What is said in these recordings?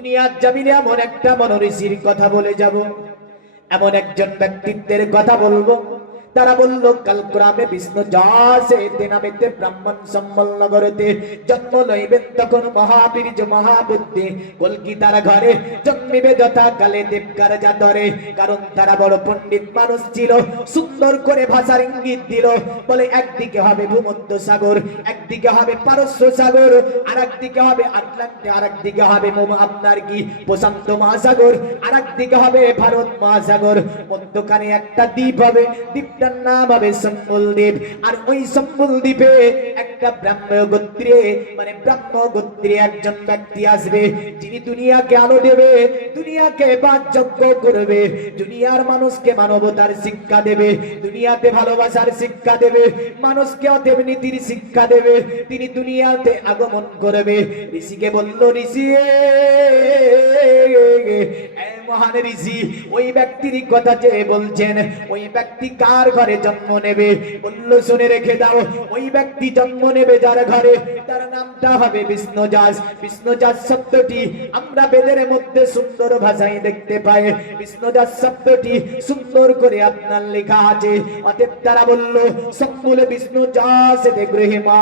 দুনিয়ার জমিনে এমন একটা মনোঋষির কথা বলে যাব, এমন একজন ব্যক্তিত্বের কথা বলবো। তারা বলল কালক্রমে বিষ্ণু যাসে নামেতে ব্রাহ্মণ সম্বল নগরতে জন্ম লইবেন, তখন মহাবীর্য মহাবুদ্ধি কলকি তার ঘরে জন্মিবে যথা কালে দেবকার জাতরে। কারণ তারা বড় পণ্ডিত মানুষ ছিল, সুন্দর করে ভাষার ইঙ্গিত দিল। বলে একদিকে হবে ভূমধ্য সাগর, একদিকে হবে পারস্য সাগর, আর একদিকে হবে আটলান্টিক, আর একদিকে হবে আপনার কি প্রশান্ত মহাসাগর, আর একদিকে হবে ভারত মহাসাগর। মধ্যখানে একটা দ্বীপ হবে, দ্বীপটার নাম হবে সম্বল দ্বীপ। আর ওই সম্বল দ্বীপে একটা ব্রাহ্ম গোত্রে মানে ব্রাহ্ম গোত্রে একজন ব্যক্তি আসবে, যিনি দুনিয়াকে আলো দেবে, দুনিয়াকে বাচযোগ্য করবে, দুনিয়ার মানুষকে মানবতার শিক্ষা দেবে, দুনিয়াতে ভালোবাসার শিক্ষা দেবে, মানুষকে অতএব নীতির শিক্ষা দেবে। তিনি দুনিয়াতে আগমন করবে। ঋষিকে বলল, ঋষি মহান ঋষি, ওই ব্যক্তির কথা যে বলছেন, ওই ব্যক্তি কার ঘরে জন্ম নেবে? বলল, শুনে রেখে দাও, ওই ব্যক্তি জন্ম নেবে যার ঘরে, তার নামটা হবে বিষ্ণুজাস। বিষ্ণুজাস শব্দটি আমরা বেদের মধ্যে সুন্দর ভাষায় দেখতে পাই। বিষ্ণুজাস শব্দটি সুন্দর করে আপনার লেখা আছে। অতএব তারা বলল, সম্মূলে বিষ্ণুজাস গৃহে মা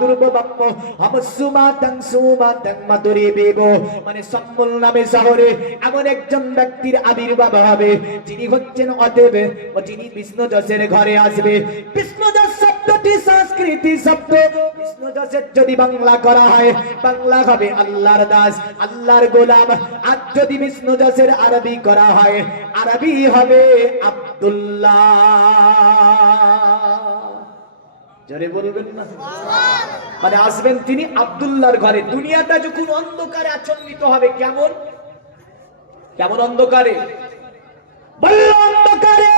দুর্বব্য হামসুমাতং সুমাতং মাতুরি বেব। মানে সম্মূল নামে শহরে এমন একজন ব্যক্তির আবির্ভাব হবে, যিনি হচ্ছেন অতএব যিনি বিষ্ণুযশের ঘরে আসবে। বিষ্ণুযশ শব্দটি সংস্কৃতি শব্দ। বিষ্ণুযশের যদি বাংলা করা হয়, বাংলা হবে আল্লাহর দাস, আল্লাহর গোলাম। আর যদি বিষ্ণুযশের আরবি করা হয়, আরবি হবে আব্দুল্লাহ। জোরে বলবেন না? মানে আসবেন তিনি আব্দুল্লাহর ঘরে। দুনিয়াটা যখন অন্ধকারে আচ্ছন্নিত হবে, কেমন কেমন অন্ধকারে, বলল অন্ধকারে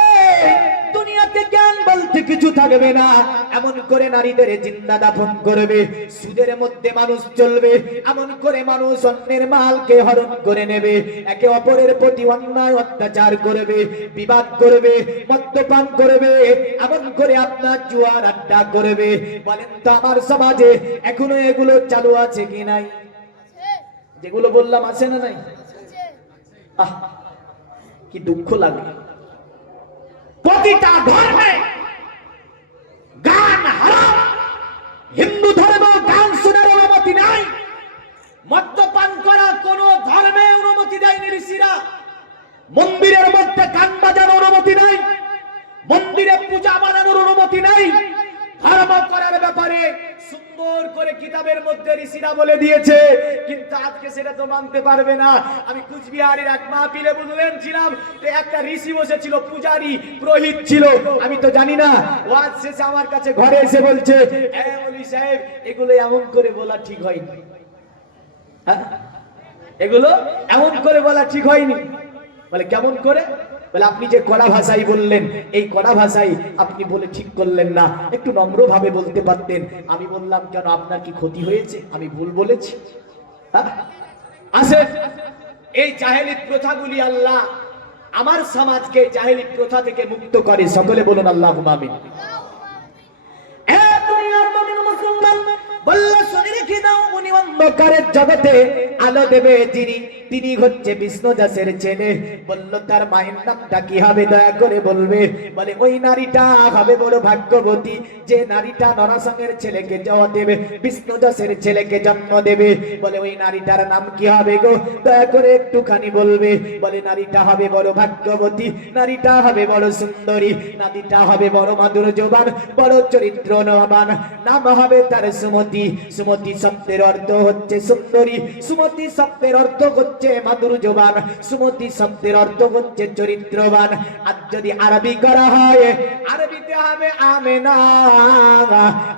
দুনিয়াতে জ্ঞান বলতে কিছু থাকবে না। এমন করে নারীদের জিন্দা দাফন করবে, সুদের মধ্যে মানুষ চলবে, এমন করে মানুষ অন্যের মালকে হরণ করে নেবে, একে অপরের প্রতি অন্যায় অত্যাচার করবে, বিবাদ করবে, মদ্যপান করবে, এমন করে আপনার জুয়ার আড্ডা করবে। বলেন তো আমার সমাজে এখনো এগুলো চালু আছে কি নাই? যেগুলো বললাম আছে না নাই? আহ, কি দুঃখ লাগে। প্রতিটা ধর্মে গান হারাম। হিন্দু ধর্মে গান শোনার অনুমতি নাই, মদ্যপান করা কোন ধর্মে অনুমতি দেয়নি ঋষিরা। মন্দিরের মধ্যে গান বাজানোর অনুমতি নাই, মন্দিরে পূজা বানানোর অনুমতি নাই। ধর্ম করার ব্যাপারে সুন্দর করে কিতাবের মধ্যে ঋষিরা বলে দিয়েছে, কিন্তু আজকে সেটা তো মানতে পারবে না। আমি কুচবিহারের এক মাহফিলে বুঝলেন ছিলাম, একটা ঋষি বসেছিল, পূজারী পুরোহিত ছিল, আমি তো জানি না। ওয়াজ শেষে আমার কাছে ঘরে এসে বলছে, মৌলভী সাহেব এগুলো এমন করে বলা ঠিক হয়নি, এগুলো এমন করে বলা ঠিক হয়নি। বলে কেমন করে? বলে আপনি যে কড়া ভাষাই বললেন, এই কড়া ভাষাই আপনি বলে ঠিক করলেন না, একটু নম্র ভাবে বলতে পারতেন। আমি বললাম, কেন আপনার কি ক্ষতি হয়েছে? আমি ভুল বলেছি? আসেন, এই জাহেলিত প্রথাগুলি আল্লাহ আমার সমাজকে জাহেলিত প্রথা থেকে মুক্ত করে। সকলে বলুন আল্লাহুম্মা আমিন। অন্ধকারের জগতে আলো দেবে যিনি, তিনি হচ্ছে বিষ্ণুদাসের ছেলে। বলল তার মায়ের নামটা কি হবে? দয়া করে বলবে। বলে ওই নারীটা হবে বড় ভাগ্যবতী, যে নারীটা নরসংহের ছেলেকে জন্ম দেবে, বিষ্ণুদাসের ছেলেকে জন্ম দেবে। বলে ওই নারীটার নাম কি হবে গো? দয়া করে একটুখানি বলবে। বলে নারীটা হবে বড় ভাগ্যবতী, নারীটা হবে বড় সুন্দরী, নারীটা হবে বড় মাধুর্যবান, বড় চরিত্রবান, নাম হবে তার সুমতি। সুমতি শব্দের অর্থ হচ্ছে সুন্দরী, সুমতি শব্দের অর্থ হচ্ছে মাধুর্যবান, সুমতি শব্দের অর্থ হচ্ছে চরিত্রবান। আর যদি আরবি করা হয়, আরবিতে হবে আমেনা,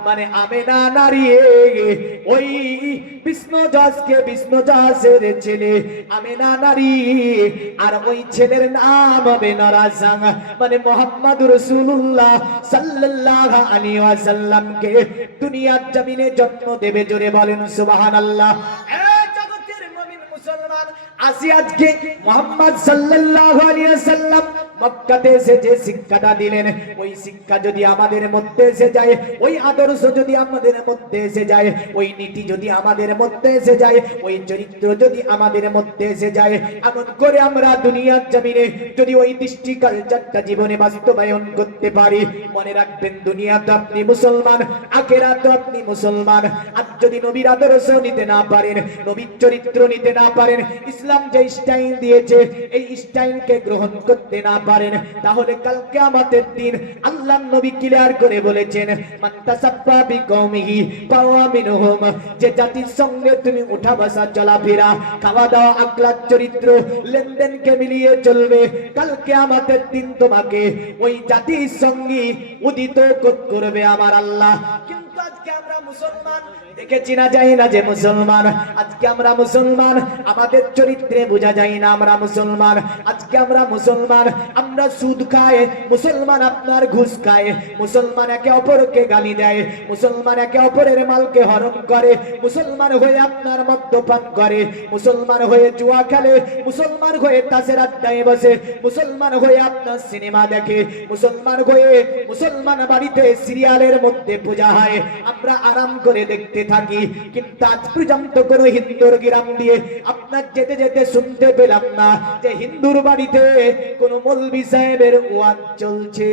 মানে আমেনা নারী। ওই বিষ্ণুযশকে বিষ্ণুযশের ছেলে আমেনা নারী, আর ওই ছেলের নাম হবে নরাসাং, মানে মুহাম্মদুর রাসূলুল্লাহ সাল্লাল্লাহু আলাইহি ওয়াসাল্লামকে দুনিয়ার জমিনে জন্ম দেবে। জোরে বলেন সুবহানাল্লাহ। জগতের মুমিন মুসলমান আসি, আজকে মুহাম্মদ সাল্লাল্লাহু আলাইহি ওয়াসাল্লাম মক্কাতে এসে যে শিক্ষাটা দিলেন, ওই শিক্ষা যদি আমাদের মধ্যে এসে যায়, ওই আদর্শ যদি আমাদের মধ্যে এসে যায়, ওই নীতি যদি আমাদের মধ্যে এসে যায়, ওই চরিত্র যদি আমাদের মধ্যে এসে যায়, এমন করে আমরা দুনিয়ার জমিনে যদি ওই দৃষ্টি কালচারটা জীবনে বাস্তবায়ন করতে পারি, মনে রাখবেন দুনিয়া তো আপনি মুসলমান, আখেরাত তো আপনি মুসলমান। আর যদি নবীর আদর্শ নিতে না পারেন, নবীর চরিত্র নিতে না পারেন, ইসলাম যে স্টাইল দিয়েছে এই স্টাইলকে গ্রহণ করতে না পারেন, তাহলে কাল কিয়ামতের দিন আল্লাহর নবী ক্লিয়ার করে বলেছেন, মান তাসাব্বা বিকওমিহি ফাওয়া মিনহুম, যে জাতির সঙ্গে তুমি উঠা বসা চলাফেরা, খাওয়া দাওয়া, আখলাক, চরিত্র, লেনদেনকে মিলিয়ে চলবে, কাল কিয়ামতের দিন তোমাকে ওই জাতির সঙ্গে উদিত করবে আমার আল্লাহ। কিন্তু আজকে আমরা মুসলমান, দেখে চিনা যায় না যে মুসলমান। আজকে আমরা মুসলমান, আমাদের চরিত্রে বোঝা যায় না আমরা মুসলমান। আজকে আমরা মুসলমান, আমরা সুদ খাই, মুসলমান আপনার ঘুষ খায়, মুসলমান একে অপরকে গালি দেয়, মুসলমান একে অপরের মালকে হরণ করে, মুসলমান হয়ে আপনার মদ্যপান করে, মুসলমান হয়ে জুয়া খেলে, মুসলমান হয়ে তাসের আড্ডায় বসে, মুসলমান হয়ে আপনার সিনেমা দেখে, মুসলমান হয়ে মুসলমান বাড়িতে সিরিয়ালের মধ্যে পূজা হয়, আমরা আরাম করে দেখতে থাকি। কিন্তু আজ পর্যন্ত কোন হিন্দুর গ্রাম দিয়ে আপনার যেতে যেতে শুনতে পেলাম না যে হিন্দুর বাড়িতে কোন মৌলভী সাহেবের ওয়াজ চলছে।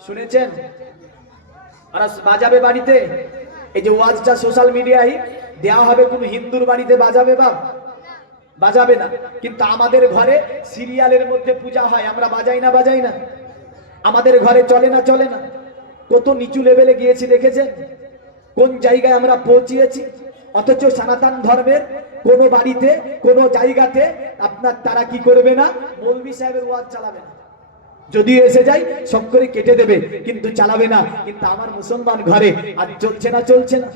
শুনেছেন? আর বাজাবে বাড়িতে, এই যে ওয়াজটা সোশ্যাল মিডিয়ায় দেওয়া হবে, কোন হিন্দুর বাড়িতে বাজাবে বাজাবে না। কিন্তু আমাদের ঘরে সিরিয়ালের মধ্যে পূজা হয়, আমরা বাজাই না? আমাদের ঘরে চলে না? কত নিচু লেভেলে গিয়েছি দেখেছেন? কোন জায়গায় আমরা পৌঁছিয়েছি? অথচ সনাতন ধর্মের কোন বাড়িতে, কোন জায়গাতে আপনার তারা কি করবে না, মৌলভী সাহেবের ওয়াজ চালাবে না। যদি এসে যায় সব করে কেটে দেবে, কিন্তু চালাবে না। কিন্তু আমার মুসলমান ঘরে আজ চলছে না?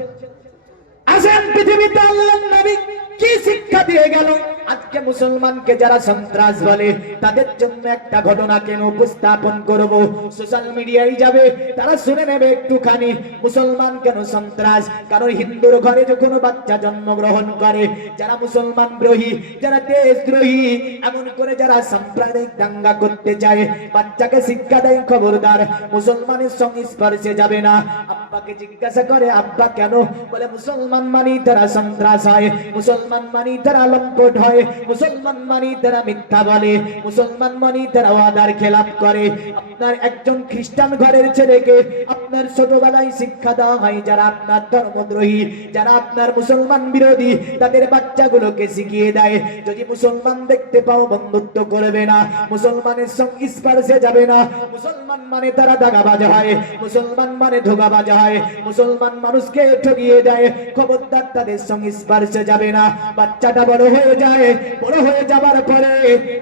আসেন, পৃথিবীতে আল্লাহর নবী কি শিক্ষা দিয়ে গেল? আজকে মুসলমানকে যারা সন্ত্রাস বলে, তাদের জন্য একটা ঘটনা কেন উপস্থাপন করব, সোশ্যাল মিডিয়ায় যাবে, তারা শুনে নেবে একটুখানি। মুসলমান কেন সন্ত্রাস? কারণ হিন্দুর ঘরে যখন বাচ্চা জন্মগ্রহণ করে, যারা মুসলমান দ্রোহী, যারা দেশদ্রোহী, এমন করে যারা সাম্প্রদায়িক দাঙ্গা করতে চায়, বাচ্চাকে শিক্ষা দেয় খবরদার মুসলমানের সংস্পর্শে যাবে না। আব্বাকে জিজ্ঞাসা করে, আব্বা কেন? বলে মুসলমান মানি তারা সন্ত্রাস হয়, মুসলমান মানি তারা লম্পট হয়, মুসলমান মানি তারা মিথ্যা বলে, মুসলমান মানি তারা ওয়াদার খেলাপ করে। আপনার একজন খ্রিস্টান ঘরের ছেলেকে আপনার ছোটবেলায় শিক্ষা দেওয়া হয়, যারা আপনার ধর্মদ্রোহী, যারা আপনার মুসলমান বিরোধী, তাদের বাচ্চাগুলোকে শিখিয়ে দেয়, যদি মুসলমান দেখতে পাও বন্ধুত্ব করবে না, মুসলমানের সঙ্গে স্পর্শে যাবে না। মুসলমান মানে তারা দাগাবাজ হয়, মুসলমান মানে ধোঁকাবাজ হয়, মুসলমান মানুষকে ঠকিয়ে দেয়, খবরদার তাদের সঙ্গে স্পর্শে যাবে না। বাচ্চাটা বড় হয়ে যায়, বড় হয়ে যাবার পরে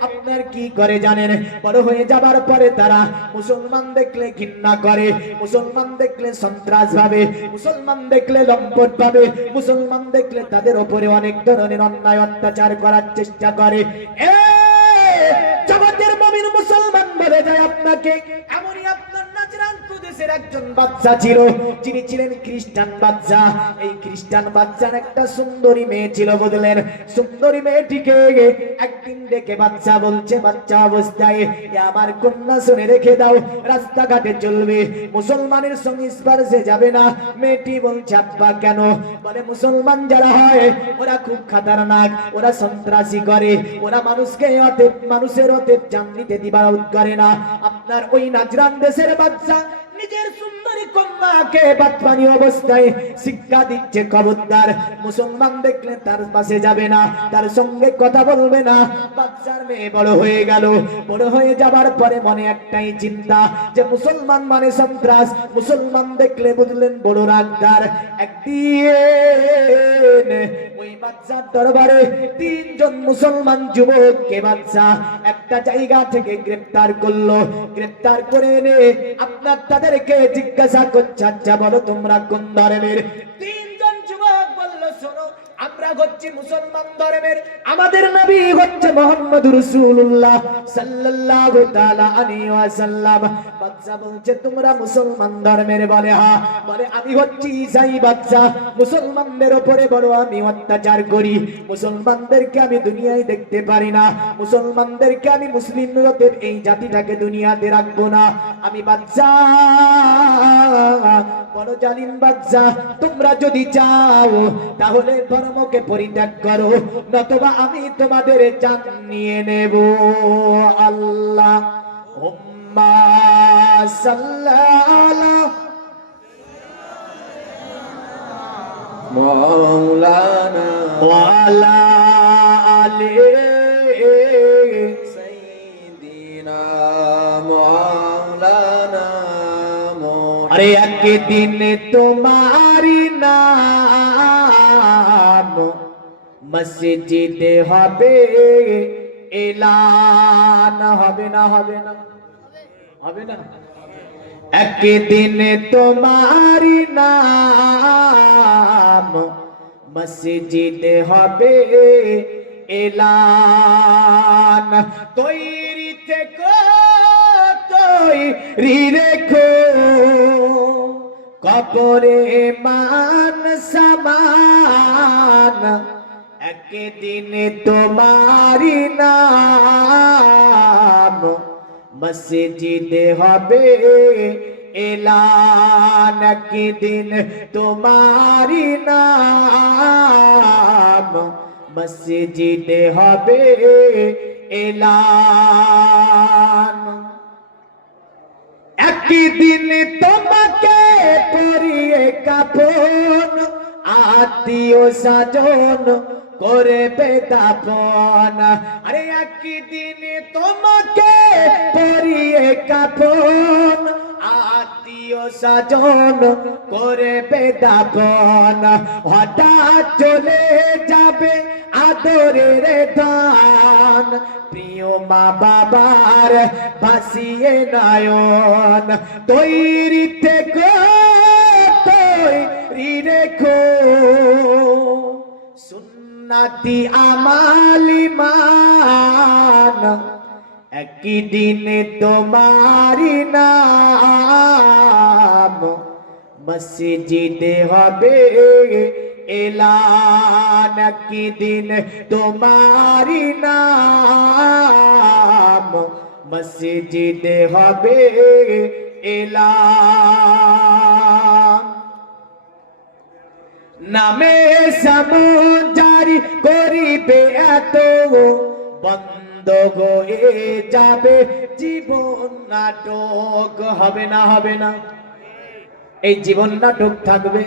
আপনার কি করে জানেন? বড় হয়ে যাবার পরে তারা মুসলমান দেখলে ঘৃণা করে, মুসলমান দেখলে সন্ত্রাস ভাবে, মুসলমান দেখলে লম্পট ভাবে, মুসলমান দেখলে তাদের উপরে অনেক ধরনের অন্যায় অত্যাচার করার চেষ্টা করে। জগতের মুমিন মুসলমান বলে যায় আপনাকে, এমনই আপনার নাজরান প্রদেশের একজন বাচ্চা ছিল, যিনি ছিলেন খ্রিস্টান বাচ্চা। এই খ্রিস্টান বাচ্চার একটা সুন্দরী মেয়ে ছিল, বুঝলেন? সুন্দরী মেয়েটিকে একদিন দেখে বাচ্চা বলছে, বাচ্চা অবস্থায়, আমার কন্যা শুনে রেখে দাও, রাস্তাঘাটে চলবে, মুসলমানের সঙ্গে স্পর্শে যাবে না। মেয়েটি বলছে, আব্বা কেন? বলে মুসলমান যারা হয় ওরা খুব খাতারনাক, ওরা সন্ত্রাসী করে, ওরা মানুষের অতএব জান নিতে দিবা করে না। আপনার ওই নাজরান দেশের বাচ্চা নিজের সুন্দরী কন্যাকে বাদপানি অবস্থায় শিক্ষা দিচ্ছে, খবরদার মুসলমান দেখলে তার পাশে যাবে না, তার সঙ্গে কথা বলবে না। বাচ্চার মেয়ে বড় হয়ে গেল, বড় হয়ে যাবার পরে মনে একটাই চিন্তা যে মুসলমান মানে সন্ত্রাস, মুসলমান দেখলে বুঝলেন বড় রাগদার। একদিন ওই বাচ্চার দরবারে তিনজন মুসলমান যুবককে বাচ্চা একটা জায়গা থেকে গ্রেফতার করলো। গ্রেফতার করে এনে আপনার তাদেরকে জিজ্ঞাসা করছে, আচ্ছা বলো তোমরা কোন ধর্মের? তিনজন যুবক বলল, শোনো আমরা হচ্ছে মুসলমান ধর্মের, আমাদের নবী হচ্ছে মুহাম্মদুর রাসূলুল্লাহ সাল্লাল্লাহু তাআলা আলাইহি ওয়াসাল্লাম। বাদশা বলছে তোমরা মুসলমান ধর্মের? বলে হ্যাঁ। বলে আমি হচ্ছি ঈসাই বাদশা, মুসলমানদের উপরে বড় আমি অত্যাচার করি, মুসলমানদেরকে আমি দুনিয়ায় দেখতে পারি না, মুসলমানদেরকে আমি মুসলিম এই জাতিটাকে দুনিয়াতে রাখবো না, আমি বাদশা বড় জালিম বাদশা। তোমরা যদি চাও তাহলে ধর্মকে পরিত্যাগ করো, নতুবা আমি তোমাদের জান নিয়ে নেব। আল্লাহ হুম্মা সাল্লাল্লাহু মাওলানা ওয়ালা আলি সাইয়্যিদিনা মাওলানা। আরে একদিন তোমারি নাম মসজিদে হবে এলান, হবে না? হবে না? হবে না? একদিন তোমারি নাম মসজিদে হবে এলান। তৈরি থেকো, তৈরি রেখো, কবরে মান সামান। একদিন তোমারি নাম মসজিদে হবে এলান। একদিন তোমারি নাম মসজিদে হবে এলান। একদিন তোমাকে পরিয়ে কাফন, আত্মীয় স্বজন করে বেদাপন। আরে একদিন তোমাকে পরিয়ে কাফন, আত্মীয় স্বজন করে বেদাপন। হঠাৎ চলে যাবে আদরের দান, প্রিয় মা বাবার ভাসিয়ে নয়ন। তৈরি থেকো, তৈরি রেখো, সুন্নতি আমালি মান। একদিন তোমারি নাম মসজিদে হবে এলান। একদিন তোমারি নাম মসজিদে হবে এলান। নামে সমজারি করিবে এত, বন্ধ হয়ে যাবে জীবন নাটক। হবে না? হবে না? এই জীবন নাটক থাকবে।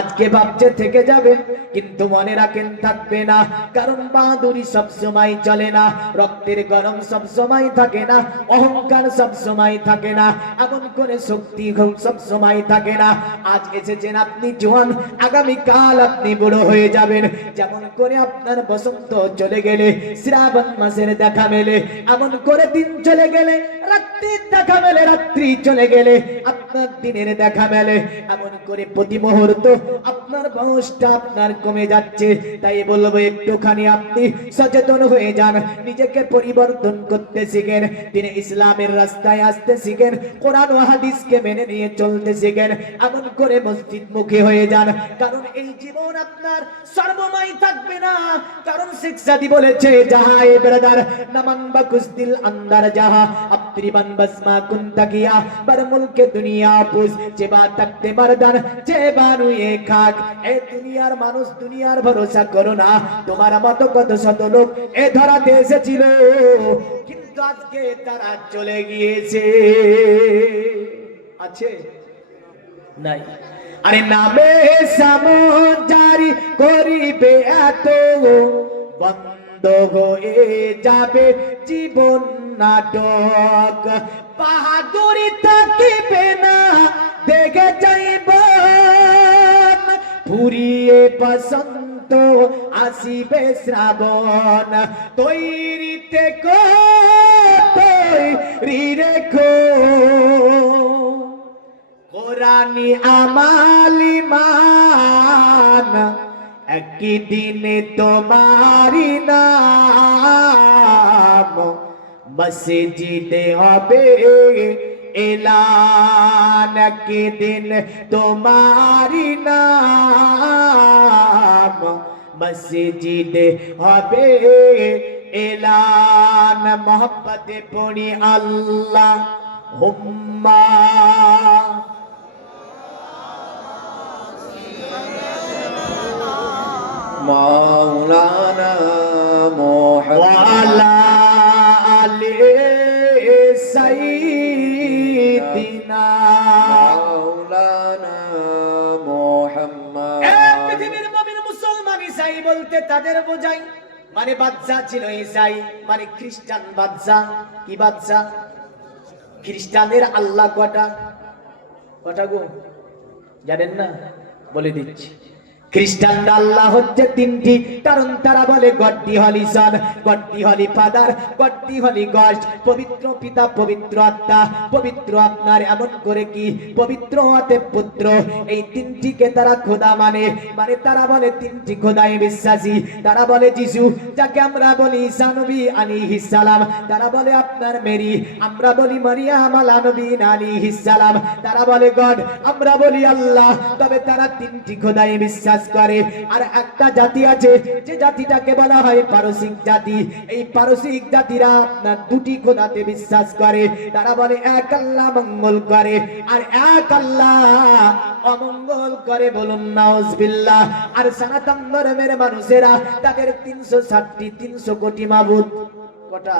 আজকে ভাবছে থেকে যাবে, কিন্তু মনে রাখেন থাকবে না। কারণ বাহাদুরি সব সময় চলে না, রক্তের গরম সব সময় থাকে না, অহংকার সব সময় থাকে না, এমন করে শক্তি সব সময় থাকে না। আজ এসেছেন আপনি জোয়ান, আগামী কাল আপনি বুড়ো হয়ে যাবেন। যেমন করে আপনার বসন্ত চলে গেলে শ্রাবণ মাসের দেখা মেলে, এমন করে দিন চলে গেলে রাত্রির দেখা মেলে, রাত্রি চলে গেলে আপনার দিনের দেখা মেলে। এমন করে প্রতি মুহূর্ত আপনার বয়সটা আপনার কমে যাচ্ছে। তাই বলবো একটুখানি আপনি সচেতন হয়ে যান, নিজেকে পরিবর্তন করতে শিখেন, তিনি ইসলামের রাস্তায় আসতে শিখেন, কোরআন ও হাদিসকে মেনে নিয়ে চলতে শিখেন। এমন করে মসজিদ মুখী হয়ে যান, কারণ এই জীবন আপনার সর্বময় থাকবে না। কারণ শিক্ষাদি বলেছে জাহায়ে ব্রাদার নামান বা কুস্তিল আন্দার জাহা আপ্রিবান বসমা কুন্তাকিয়া বার মুলকে দুনিয়া পুজ চেবা তাকতে মারদান চেবানু খাক। এ দুনিয়ার মানুষ, দুনিয়ার ভরসা করো না। তোমার মতো কত শত লোক এ ধরাতে এসেছিল, কিন্তু আজকে তারা চলে গিয়েছে। আছে নাই? আরে নামে সামজারি করিবে এত, বন্ধ হয়ে যাবে জীবন নাটক। বাহাদুরি থাকিবে না, দেখে যাইব ফুরিয়ে বসন্ত আসিবে শ্রাবণ। তৈরি থেকো, তৈরি রেখো, কোরআনি আমালি মান। একদিন তোমারি নাম মসজিদে হবে এলান, একদিন তোমারি নাম মসজিদে হবে এলান। মোহাম্মদে পড়ি আল্লাহ হুম্মা মাওলানা মুহাম্মদ ওয়ালা আলি সাইয়্যিদিনা মাওলানা মুহাম্মদ। পৃথিবীর মুমিন মুসলমান ঈসাই বলতে তাদের বোঝাই মানে বাদশা ছিল ঈসাই, মানে খ্রিস্টান বাদশা। কি বাদশা? খ্রিস্টানদের আল্লাহ কটা? কটা গো জানেন না? বলে দিচ্ছি। খ্রিস্টানরা আল্লাহ হচ্ছে তিনটি, কারণ তারা বলে গড দি হলি সন, গড দি হলি ফাদার, গড দি হলি গড। পবিত্র পিতা, পবিত্র আত্মা, পবিত্র আপনার এমন করে কি পবিত্র হতে পুত্র, এই তিনটিকে তারা খোদা মানে। মানে তারা বলে তিনটি খোদায় বিশ্বাসী। তারা বলে যিশু, যাকে আমরা বলি ঈসা নবী আলাইহিস সালাম। তারা বলে আপনার মেরি, আমরা বলি মারিয়াম আলাইহিস সালাম। তারা বলে গড, আমরা বলি আল্লাহ। তবে তারা তিনটি খোদায় বিশ্বাস করে। আর একটা জাতি আছে যে জাতিটাকে বলা হয় পারসিক জাতি। এই পারসিক জাতিরা আপনার দুটি খোদাতে বিশ্বাস করে। তারা বলে এক আল্লাহ মঙ্গল করে আর এক আল্লাহ অমঙ্গল করে। বলুন নাউজুবিল্লাহ। আর সনাতন ধর্মের মানুষেরা তাদের 360 300 কোটি মাবুদ। কটা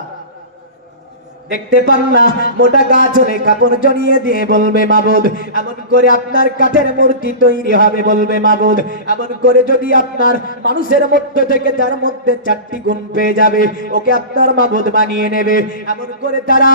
দেখতে পান না? মোটা গাছ হলে কাপড় জড়িয়ে দিয়ে বলবে মাবুদ। এমন করে আপনার কাঠের মূর্তি তৈরি হবে, বলবে মাবুদ। এমন করে যদি আপনার মানুষের মধ্য থেকে যার মধ্যে 4টি গুণ পেয়ে যাবে, ওকে আপনার মাবুদ বানিয়ে নেবে। এমন করে তারা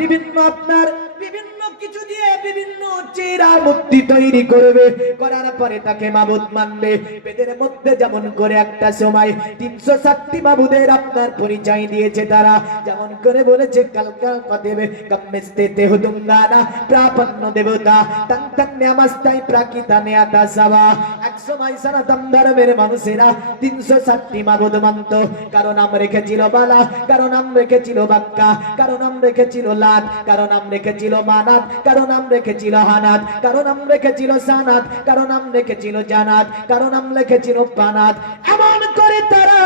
বিভিন্ন আপনার বিভিন্ন কিছু দিয়ে বিভিন্ন চেহারা মূর্তি তৈরি করবে, করার পরে তাকে মাবুদ মানবে। বেদের মধ্যে যেমন করে একটা সময় 360টি মাবুদের আপনার পরিচয় দিয়েছে তারা। যেমন করে বলেছে কালকা কদেবে কম্মেস্তে হুদুঙ্গানা প্রাপন্ন দেবতা তং তং নামস্তাই প্রাকিতা নেয়াতা সাবা। এক সময় সনাতন ধর্মের মানুষেরা 360টি মাবুদ মানত। কারণ নাম রেখেছিল বালা, কারণ নাম রেখেছিল বাক্কা, কারণ নাম রেখেছিল লাত, কারণ নাম রেখেছিল মানাত, কারণ নাম রেখেছিল হানাত, কারণ নাম রেখেছিল সানাত, কারণ নাম রেখেছিল জানাত, কারণ নাম রেখেছিল পানাত। এমন করে তারা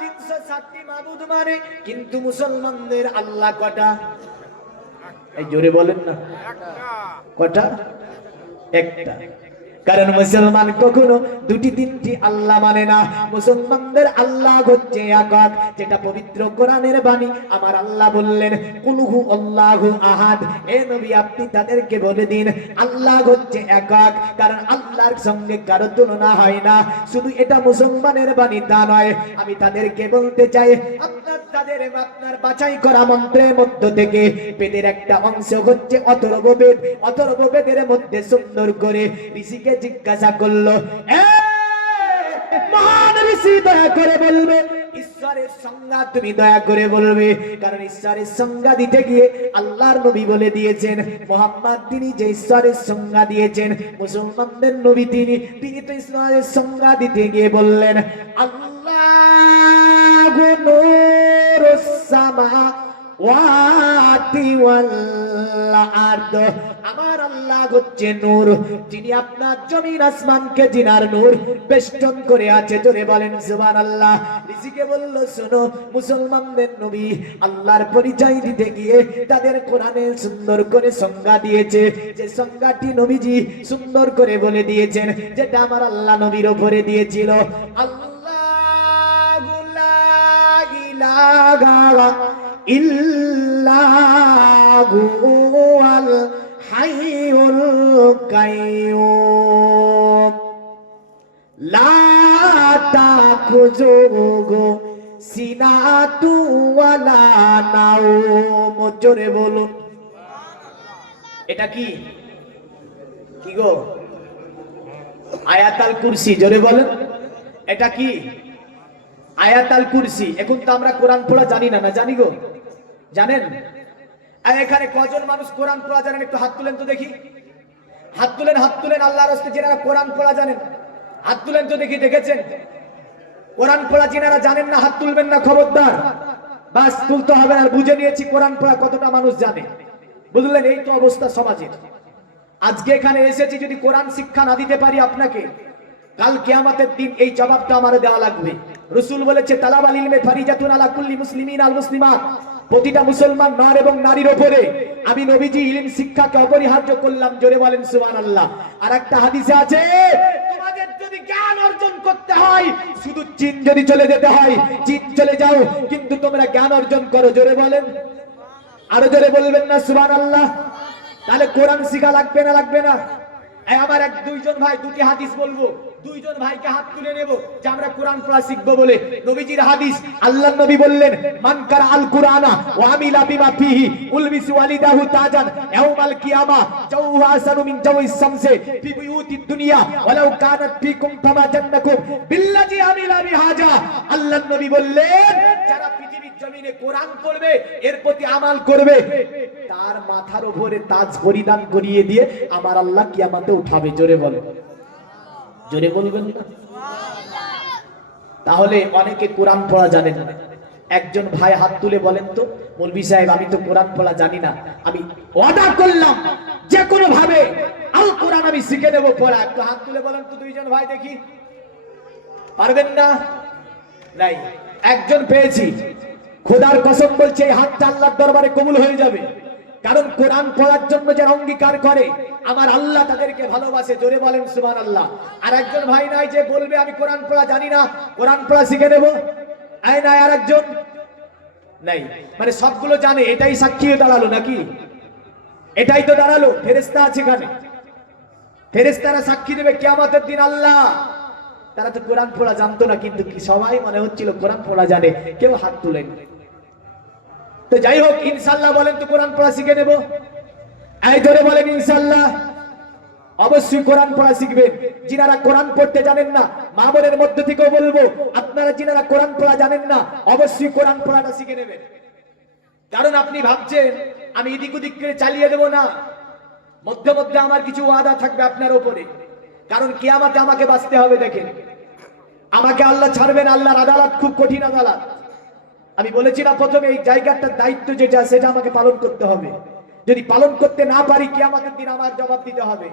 360টি মাবুদ মানে। কিন্তু মুসলমানদের আল্লাহ কটা? এই জোরে বলেন না, কটা? একটা। কারণ মুসলমান কখনো দুটি তিনটি আল্লাহ মানে না। মুসলমানদের আল্লাহ হচ্ছে একক, যেটা পবিত্র কোরআনের বাণী। আমার আল্লাহ বললেন কুলহু আল্লাহু আহাদ। এ নবী আপনি তাদেরকে বলে দিন আল্লাহ হচ্ছে একক, কারণ আল্লাহর সঙ্গে কারো তুলনা হয় না। শুধু এটা মুসলমানের বাণী তা নয়, আমি তাদেরকে বলতে চাই আপনার বাছাই করা মন্ত্রের মধ্য থেকে বেদের একটা অংশ হচ্ছে অথর্ব বেদ। অথর্ব বেদের মধ্যে সুন্দর করে ঋষিকে জিজ্ঞাসা করলো, মহান ঋষি দয়া করে বলবে ঈশ্বরের সংজ্ঞা তুমি দয়া করে বলবে। কারণ ঈশ্বরের সংজ্ঞা দিতে গিয়ে আল্লাহর নবী বলে দিয়েছেন মুহাম্মদ তিনি যে ঈশ্বরের সংজ্ঞা দিয়েছেন। মুসলমানদের নবী তিনি তো ঈশ্বরের সংজ্ঞা দিতে গিয়ে বললেন আল্লাহু নূরুস সামাওয়াতি ওয়াল আরদ। আমার আল্লাহ হচ্ছে নূর, যিনি আপনার জমিন আসমানকে জিনার নূর বেষ্টন করে আছে। জোরে বলেন সুবহানাল্লাহ। ঋষিকে বলল শোনো, মুসলমানদের নবী আল্লাহর পরিচয় দিতে গিয়ে তাদের কোরআনে সুন্দর করে সংজ্ঞা দিয়েছে, যে সংজ্ঞাটি নবীজি সুন্দর করে বলে দিয়েছেন, যেটা আমার আল্লাহ নবীর উপরে দিয়েছিল। আল্লাহু লা ইলাহা ইল্লাহু আল হাইয়ুল কাইয়ুম লা তাখুযুহু সিনাতু ওয়ালা নাওম। জোরে বলুন এটা কি? কি গো? আয়াতুল কুরসি। জোরে বলেন এটা কি? আয়াতুল কুরসি। এখন তো আমরা কোরআন পড়া জানি না, না জানি গো? জানেন? আর এখানে কজন মানুষ কোরআন পড়া জানেন? একটু হাত তুলেন তো দেখি। হাত তুলেন, হাত তুলেন আল্লাহর রাস্তায় যারা কোরআন পড়া জানেন। হাত তুলেন তো দেখি, দেখেছেন? কোরআন পড়া যিনারা জানেন না হাত তুলবেন না, খবরদার। বাস তুলতে হবে না, বুঝে নিয়েছি কোরআন পড়া কতটা মানুষ জানে। বুঝলেন? এই তো অবস্থা সমাজের। আজকে এখানে এসেছি, যদি কোরআন শিক্ষা না দিতে পারি আপনাকে, কাল কিয়ামতের দিন এই জবাবটা আমার দেওয়া লাগবে। রাসূল বলেছে তালাবাল ইলমে ফারিজাতুন আলা কুল্লি মুসলিমিন আল মুসলিমাত, প্রতিটা মুসলমান নর এবং নারীর উপরে আমি নবীজি ইলম শিক্ষাকে অপরিহার্য করলাম। জোরে বলেন সুবহানাল্লাহ। আর একটা হাদিসে আছে, তোমাদের যদি জ্ঞান অর্জন করতে হয়, শুধু চীন যদি চলে যেতে হয়, চীন চলে যাও, কিন্তু তোমরা জ্ঞান অর্জন করো। জোরে বলেন, আরো জোরে বলবেন না সুবহানাল্লাহ? তাহলে কোরআন শিখা লাগবে না, লাগবে না? এই আমার এক দুইজন ভাই, দুটি হাদিস বলবো, দুইজন ভাইকে হাত তুলে নেব যে আমরা কোরআন পড়া শিখবো বলে। নবীজির হাদিস, আল্লাহর নবী বললেন, মান কারা আল কুরআনা ওয়া আমিলা বিমা ফিহি উলবিসু ওয়ালিদাহু তাজান ইয়াউমাল কিয়ামা জাওহু আসানু মিন জাওইস শামসি ফি বুয়ুতিদ দুনিয়া ওয়ালাউ কানাত ফিকুম ফামা জান্নাকুম বিল্লাজি আমিলা বিহাজা। আল্লাহর নবী বললেন, যারা পৃথিবীর জমিনে কোরআন পড়বে, এর প্রতি আমাল করবে, তার মাথার উপরে তাজ পরিধান করিয়ে দিয়ে আমার আল্লাহ কিয়ামতে উঠাবে। জোরে বলে, জোরে বলবেন না? তাহলে অনেকে কোরআন পড়া জানেন না। একজন ভাই হাত তুলে বলেন তো, মৌলভী সাহেব আমি তো কোরআন পড়া জানি না, আমি ওয়াদা করলাম যে কোনো ভাবে আল কোরআন আমি শিখে নেব পড়া। একটু হাত তুলে বলেন তো দুইজন ভাই দেখি, পারবেন না? নাই, একজন পেয়েছি। খোদার কসম বলছে এই হাতটা আল্লাহর দরবারে কবুল হয়ে যাবে। কারণ কোরআন পড়ার জন্য যারা অঙ্গীকার করে, আমার আল্লাহ তাদেরকে ভালোবাসে। জোরে বলেন সুবহানাল্লাহ। আর একজন ভাই নাই যে বলবে আমি কোরআন পড়া জানি না, কোরআন পড়া শিখে নেব? এই নাই, আর একজন নাই। মানে সবগুলো জানে, এটাই সাক্ষী দাঁড়ালো নাকি? এটাই তো দাঁড়ালো। ফেরেশতা আছে এখানে, ফেরেশতারা সাক্ষী দেবে কিয়ামতের দিন। আল্লাহ, তারা তো কোরআন পড়া জানতো না, কিন্তু কি সবাই মনে হচ্ছিল কোরআন পড়া জানে, কেউ হাত তুলেন। তো যাই হোক, ইনশাআল্লাহ বলেন তো কোরআন পড়া শিখে নেব? এই ধরে বলেন ইনশাআল্লাহ। অবশ্যই কোরআন পড়া শিখবেন। যিনারা কোরআন পড়তে জানেন না, মা বোনের মধ্য থেকেও বলবো, আপনারা যিনারা কোরআন পড়া জানেন না, অবশ্যই কোরআন পড়াটা শিখে নেবেন। কারণ আপনি ভাবছেন আমি এদিক ওদিক করে চালিয়ে দেবো না, মধ্যে মধ্যে আমার কিছু ওয়াদা থাকবে আপনার উপরে। কারণ কিয়ামতে আমাকে বাঁচতে হবে। দেখেন, আমাকে আল্লাহ ছাড়বেন। আল্লাহর আদালত খুব কঠিন আদালত। আমি বলেছিলাম প্রথমে, এই জায়গাটার দায়িত্ব যেটা, সেটা আমাকে পালন করতে হবে। যদি পালন করতে না পারি, কিয়ামতের দিন আমার জবাব দিতে হবে।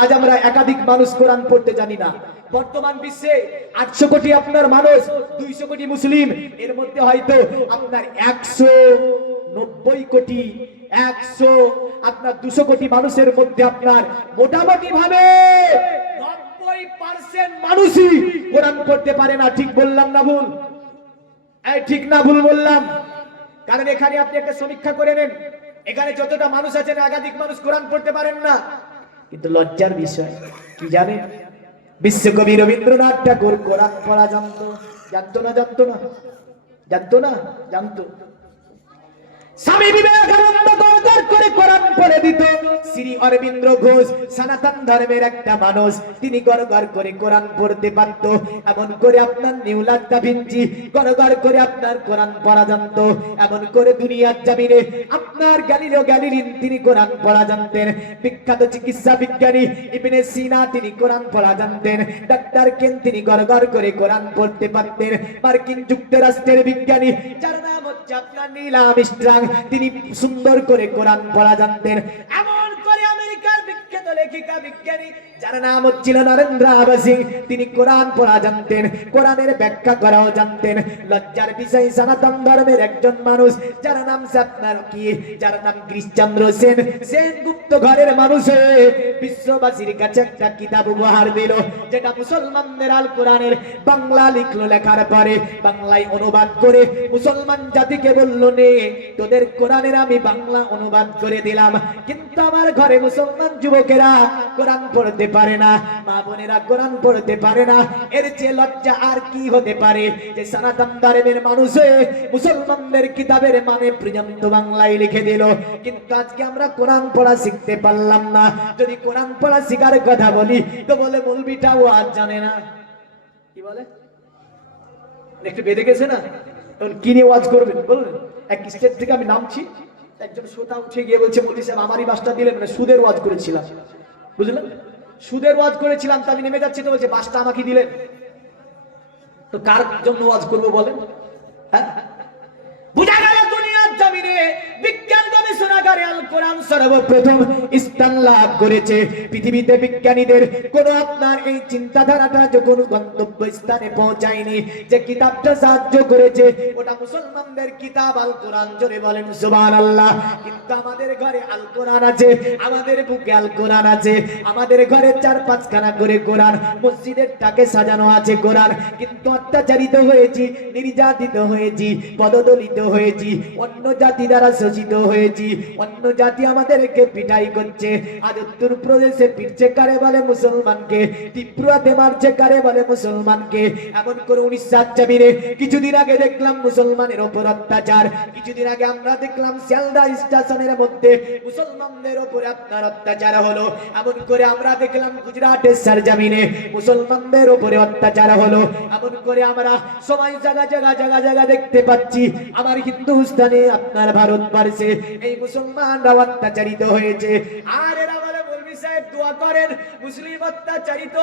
আজ আমরা একাধিক মানুষ কোরআন পড়তে জানি না। বর্তমান বিশ্বে 800 কোটি আপনার মানুষ, 200 কোটি মুসলিম, এর মধ্যে হয়তো আপনার 190 কোটি, 200 কোটি মানুষের মধ্যে আপনার মোটামুটি ভাবে 90% মানুষই কোরআন পড়তে পারে না। ঠিক বললাম না ভুল? এই ঠিক না ভুল বললাম? কারণ এখানে আপনি একটা সমীক্ষা করে নেন, এখানে যতটা মানুষ আছেন একাধিক মানুষ কোরআন পড়তে পারেন না। কিন্তু লজ্জার বিষয় কি জানেন? বিশ্বকবি রবীন্দ্রনাথ ঠাকুর কোরআন পড়া জানতো? জানতো না? জানতো না? জানতো না? জানতো। স্বামী বিবেকানন্দ গড়গড় করে কোরআন পড়ে দিত। শ্রী অরবিন্দ ঘোষ সনাতন ধর্মের একটা মানুষ, তিনি গড়গড় করে কোরআন পড়তে পারত। এমন করে আপনার নিউলাদ দা ভিঞ্চি গড়গড় করে আপনার কোরআন পড়া জানতো। এমন করে দুনিয়ার জমিনে আপনার গ্যালিলিও গ্যালিলিন তিনি কোরআন পড়া জানতেন। বিখ্যাত চিকিৎসা বিজ্ঞানী ইবনে সিনা তিনি কোরআন পড়া জানতেন। ডাক্তার কেন তিনি গড়গড় করে কোরআন পড়তে পারতেন। মার্কিন যুক্তরাষ্ট্রের বিজ্ঞানী যার নাম হচ্ছে আপনার নীল আর্মস্ট্রং, তিনি সুন্দর করে কোরআন পড়া জানতেন। এমন করে আমেরিকার বিখ্যাত লেখিকা বিজ্ঞানী যার নাম হচ্ছিল নরেন্দ্র আবাসিং, তিনি কোরআন পড়া জানতেন, কোরআনের ব্যাখ্যা করাও জানতেন। লজ্জার বিষয়, সনাতন ধর্মের একজন মানুষ যার নাম আপনার কি, যার নাম কৃষ্ণচন্দ্র সেন, সেনগুপ্ত ঘরের মানুষ বিশ্ববাসীর কাছে একটা কিতাব উপহার দিল, যেটা মুসলমানদের আল কোরআনের বাংলা লিখলো। লেখার পরে বাংলায় অনুবাদ করে মুসলমান জাতিকে বলল, নে তোদের কোরআনের আমি বাংলা অনুবাদ করে দিলাম। কিন্তু আমার ঘরে মুসলমান যুবকেরা কোরআন পড়তে পারে না, মা বোনেরা কোরআন পড়তে পারে না। এর চেয়ে লজ্জা আর কি হতে পারে যে সনাতন ধর্মের মানুষ মুসলমানদের কিতাবের মানে পর্যন্ত বাংলায় লিখে দিল। কিন্তু আজকে আমরা কোরআন পড়া শিখতে পারলাম না। যদি কোরআন পড়া শিখার কথা বলি তো বলে মৌলবীটা ওয়াজ জানে না। কি বলে? একটু বেঁধে গেছে না? কি নিয়ে ওয়াজ করবেন বলবেন? এক স্টেজ থেকে আমি নামছি, একজন শ্রোতা উঠে গিয়ে বলছে, মৌলভী সাহেব আমারই বাসটা দিলেন, মানে সুদের ওয়াজ করেছিলাম, বুঝলেন? সুদের ওয়াজ করেছিলাম, তো আমি নেমে যাচ্ছি, তো বলছে বাসটা আমাকে দিলেন। তো কার জন্য ওয়াজ করবো বলেন? হ্যাঁ, বুঝা গেল দুনিয়ার জমিনে বিজ্ঞান গবেষণাগারে আল কোরআন সর্বপ্রথম স্থান লাভ করেছে। পৃথিবীতে বিজ্ঞানীদের কোন আপনার এই চিন্তাধারাটা যখন গন্তব্য স্থানে পৌঁছায়নি, যে কিতাবটা সাহায্য করেছে ওটা মুসলমানদের কিতাব আল কোরআন। জোরে বলেন সুবহানাল্লাহ। কিন্তু আমাদের ঘরে আল কোরআন আছে, আমাদের বুকে আল কোরআন আছে, আমাদের ঘরে 4-5খানা করে কোরআন, মসজিদের টাকে সাজানো আছে কোরআন, কিন্তু অত্যাচারিত হয়েছি, নির্যাতিত হয়েছি, পদদলিত হয়েছি, অন্য জাতি দ্বারা শোষিত হয়েছি, অন্য জাতি আমাদেরকে পিটাই করছে। আজ উত্তর প্রদেশে পিটছে কারে বলে? মুসলমানকে। ত্রিপুরাতে মারছে কারে বলে? মুসলমানকে। এমন করে উড়িষ্যার জমিনে কিছুদিন আগে দেখলাম মুসলমানের ওপর অত্যাচার। কিছুদিন আগে আমরা দেখলাম শিয়ালদা স্টেশনের মধ্যে মুসলমানদের ওপরে আপনার অত্যাচার হলো। এমন করে আমরা দেখলাম গুজরাটের সরজমিনে মুসলমানদের ওপরে অত্যাচার হলো। এমন করে আমরা সবাই জায়গা দেখতে পাচ্ছি আমার হিন্দুস্তানে, আপনার ভারতবর্ষে এই মুসলমানরা অত্যাচারিত হয়েছে। আর এরা বলে মৌলভী সাহেব দোয়া করেন, মুসলিম অত্যাচারিত।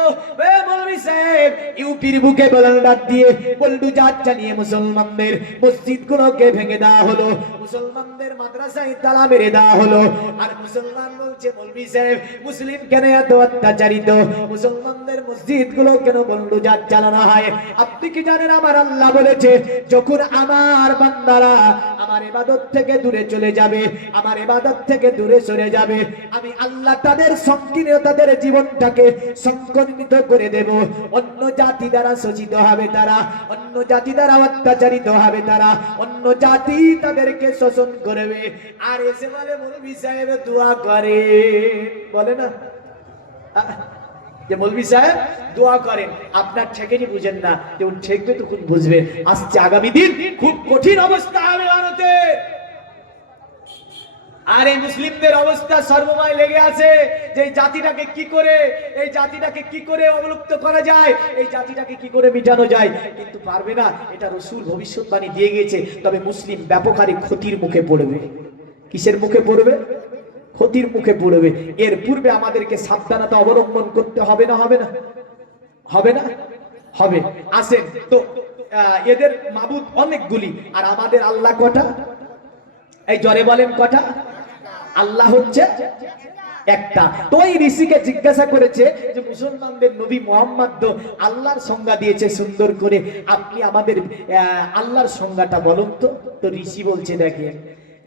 মৌলভী সাহেব ইউপির বুকে বলদার দিয়ে বল্ডুজার চালিয়ে মুসলমানদের মসজিদ গুলোকে ভেঙে দেওয়া হলো, মুসলমানদের মাদ্রাসায় তালা মেরে দেওয়া হলো। আর মুসলমান বলছে মৌলভী সাহেব মুসলিম কেন এত অত্যাচারিত, মুসলমানদের মসজিদ গুলো কেন বল্ডুজার চালানো হয়? আপনি কি জানেন আমার আল্লাহ বলেছে যখন আমার বান্দারা আমার ইবাদত থেকে দূরে চলে যাবে, আমার ইবাদত থেকে দূরে সরে যাবে, আমি আল্লাহ তাদের সংকীর্ণ, তাদের জীবনটাকে সংকীর্ণিত করে দেব। অন্য জাতি দ্বারা শোষিত হবে তারা, অন্য জাতি দ্বারা অত্যাচারিত হবে তারা, অন্য জাতি তাদেরকে শোষণ করবে। আর এসে বলে মৌলভী সাহেব দোয়া করে, বলে না যে মৌলভী সাহেব দোয়া করেন। আপনার ঠেকেনি বুঝেন না, যেমন ঠেকবে তখন বুঝবেন। আসছে আগামী দিন খুব কঠিন অবস্থা হবে ভারতে। আর এই মুসলিমদের অবস্থা সর্বময় লেগে আছে যে এই জাতিটাকে কি করে অবলুপ্ত করা যায়, এই জাতিটাকে কি করে মিটানো যায়, কিন্তু পারবে না। এটা রাসূল ভবিষ্যৎবাণী দিয়ে গিয়েছে। তবে মুসলিম ব্যাপক হারে ক্ষতির মুখে পড়বে। কিসের মুখে পড়বে? ক্ষতির মুখে পড়বে। এর পূর্বে আমাদেরকে সাবধানতা অবলম্বন করতে হবে না? হবে না? হবে না? হবে। আসেন তো, এদের মাবুদ অনেকগুলি, আর আমাদের আল্লাহ কটা? এই জোরে বলেন কটা? আল্লাহ হচ্ছে একটা। তো এই ঋষিকে জিজ্ঞাসা করেছে যে মুসলমানদের নবী মুহাম্মদ তো আল্লাহর সংজ্ঞা দিয়েছে সুন্দর করে, আপনি আমাদের আল্লাহর সংজ্ঞাটা বলুন তো। তো ঋষি বলছে, দেখেন